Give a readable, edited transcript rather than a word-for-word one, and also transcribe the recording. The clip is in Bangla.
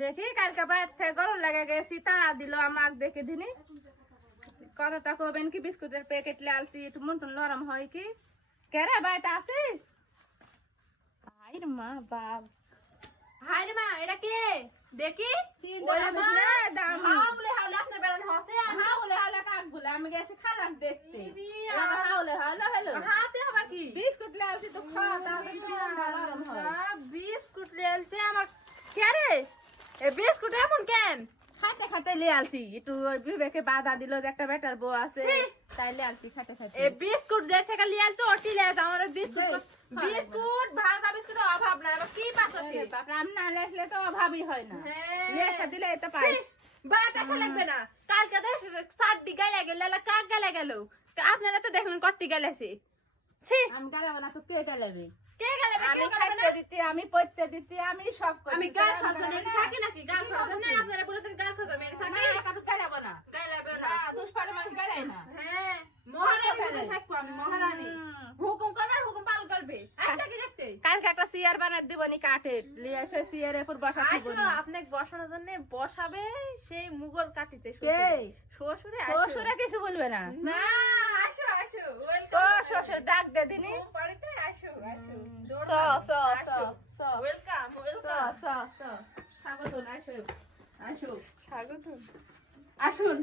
দেখি কালকে বাইর থেকে গরম লাগে গেছি তাড়া দিল আমাকে দেখে দিনি কথাটা কবেন কি বিস্কুটের প্যাকেট লালছি একটু মন নরম হয় কি কেরে বাইতে আসিস হাইরে মা বাপ হাইরে মা এটা কে দেখি আমি গেছি খারাপ দেখতে বিস্কুট লালছি তো বিস্কুট লেলতে আমার কে বিস্কুট এমন কেন খাতে খাতে লিয়ে আলছি একটু বিবেকে বাধা দিল যে একটা বেটার বউ আছে তাই লিয়ে আলছি খাতে খাতে বিস্কুট যে থেকে লিয়ে আলতো ওটি লিয়ে আমার বিস্কুট বিস্কুট ভাজা বিস্কুট অভাব নাই আবার কি পাচ্ছি রান্না লেসলে তো অভাবই হয় না লিয়ে দিলে এটা পাই বাত আসা লাগবে না কালকে দেখ সাড্ডি গালে গেল কাক গালে গেল আপনারা তো দেখলেন কট্টি গেলেছে ছি আমি গালাবো না তো কে গালাবে কে গালাবে আমি খাইতে দিচ্ছি আমি পড়তে দিচ্ছি আমি সব করি আমি গাল খাজো না থাকি নাকি গাল খাজো না আপনারা বলেন গাল খাজো আমি থাকি না কাটু গালাবো না গালাবে না না দুষ্পালে মানুষ গালাই না হ্যাঁ মহারানী থাকবো আমি মহারানী হুকুম করবার হুকুম পালন করবে আচ্ছা কি দেখতে কালকে একটা চেয়ার বানাই দিবনি কাঠের লিয়ে এসে চেয়ারের উপর বসা আসো আপনাকে বসানোর জন্য বসাবে সেই মুগল কাটিতে শ্বশুরে শ্বশুরে কিছু বলবে না না আসো আসো ও শ্বশুর ডাক দে দিনি বাড়িতে আসো আসো স স স স ওয়েলকাম স ওয়েলকাম স স স্বাগত আসো আসো স্বাগত আসুন